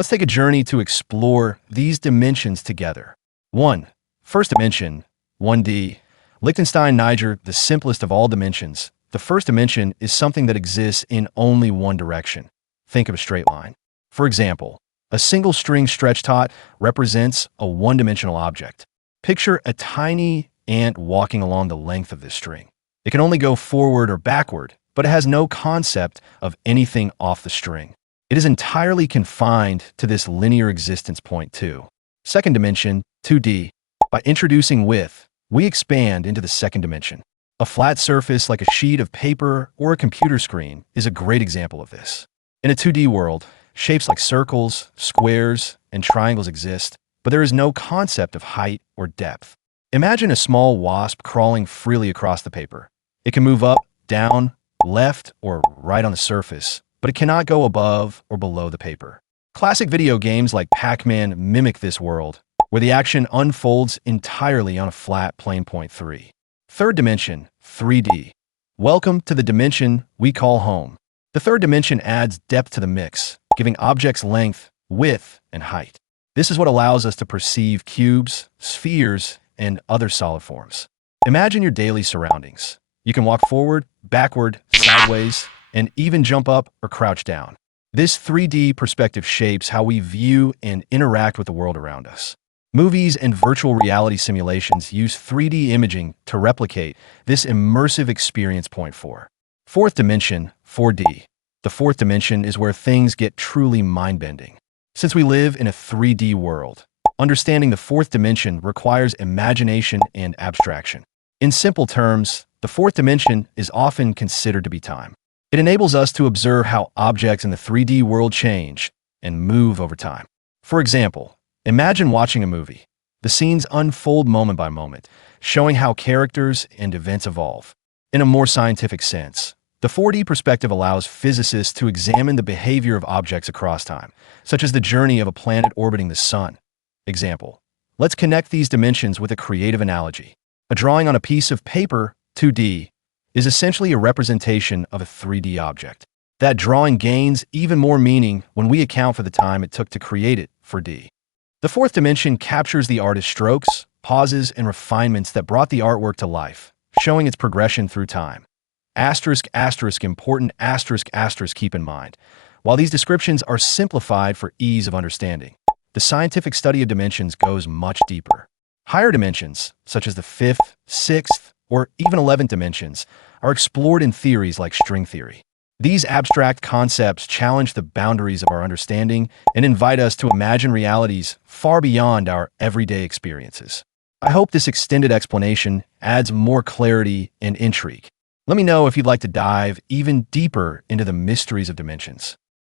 Let's take a journey to explore these dimensions together. 1. First dimension, 1D. Liechtenstein, Niger, the simplest of all dimensions. The first dimension is something that exists in only one direction. Think of a straight line. For example, a single string stretch taut represents a one-dimensional object. Picture a tiny ant walking along the length of this string. It can only go forward or backward, but it has no concept of anything off the string. It is entirely confined to this linear existence point 2. Second dimension, 2D. By introducing width, we expand into the second dimension. A flat surface like a sheet of paper or a computer screen is a great example of this. In a 2D world, shapes like circles, squares, and triangles exist, but there is no concept of height or depth. Imagine a small wasp crawling freely across the paper. It can move up, down, left, or right on the surface, but it cannot go above or below the paper. Classic video games like Pac-Man mimic this world, where the action unfolds entirely on a flat plane point 3. Third dimension, 3D. Welcome to the dimension we call home. The third dimension adds depth to the mix, giving objects length, width, and height. This is what allows us to perceive cubes, spheres, and other solid forms. Imagine your daily surroundings. You can walk forward, backward, sideways, and even jump up or crouch down. This 3D perspective shapes how we view and interact with the world around us. Movies and virtual reality simulations use 3D imaging to replicate this immersive experience. Point 4. Fourth dimension, 4D. The fourth dimension is where things get truly mind-bending. Since we live in a 3D world, understanding the fourth dimension requires imagination and abstraction. In simple terms, the fourth dimension is often considered to be time. It enables us to observe how objects in the 3D world change and move over time. For example, imagine watching a movie. The scenes unfold moment by moment, showing how characters and events evolve. In a more scientific sense, the 4D perspective allows physicists to examine the behavior of objects across time, such as the journey of a planet orbiting the sun. Example. Let's connect these dimensions with a creative analogy. A drawing on a piece of paper, 2D, is essentially a representation of a 3D object. That drawing gains even more meaning when we account for the time it took to create it, 4D. The fourth dimension captures the artist's strokes, pauses, and refinements that brought the artwork to life, showing its progression through time. Asterisk, asterisk, important asterisk, asterisk, keep in mind. While these descriptions are simplified for ease of understanding, the scientific study of dimensions goes much deeper. Higher dimensions, such as the fifth, sixth, or even 11th dimensions, are explored in theories like string theory. These abstract concepts challenge the boundaries of our understanding and invite us to imagine realities far beyond our everyday experiences. I hope this extended explanation adds more clarity and intrigue. Let me know if you'd like to dive even deeper into the mysteries of dimensions.